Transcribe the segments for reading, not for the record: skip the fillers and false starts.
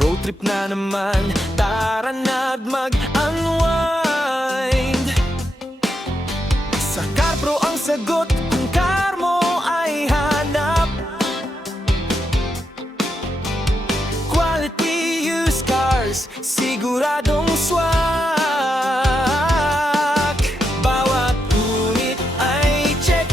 Road trip na naman, tara na't mag-unwind. Sa CarPro ang sagot kung car mo ay hanap. Quality used cars, siguradong swak. Bawat unit ay check,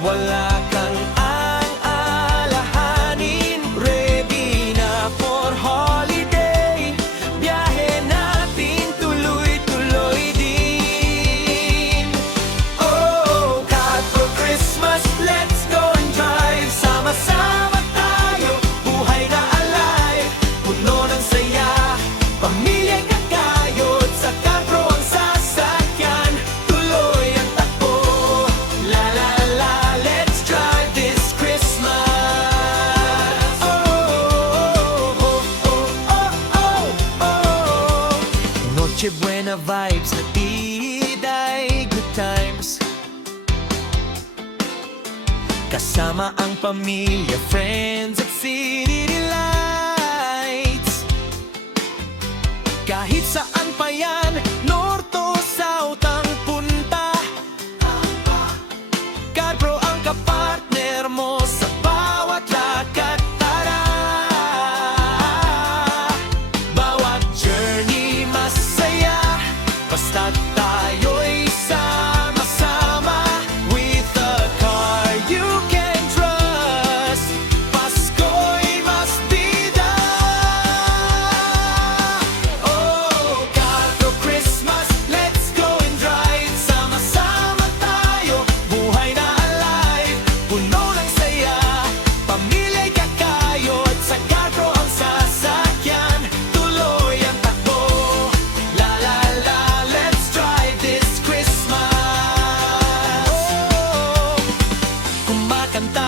wala kang ang-alahanin. Ready na for holiday, biyahe natin tuloy-tuloy din. Oh, car for Christmas, let's go and drive. Sama-sama tayo, buhay na alive. Puno ng saya, pamilya'y kakayod. Sa CarPro ang sasakyan, tuloy ang takbo. La la la, let's drive this Christmas. Oh, oh, oh, oh, oh, oh. Noche Buena vibes, hatid ay good times. Kasama ang pamilya, friends at city delights. Kahit saan pa yan, north o south ang punta, CarPro ang kapartner mo sa bawat lakad. Tara, bawat journey masaya, basta't tayo'y sama-sama. With a car you can trust, Pasko'y mas bida. Oh, CarPro Christmas, let's go and drive. Sama-sama tayo, buhay na alive. Puno ng saya, pamilya'y kakayod. Sa CarPro ang sasakyan, tuloy ang takbo. La la la, let's drive this Christmas. Oh, kumakanta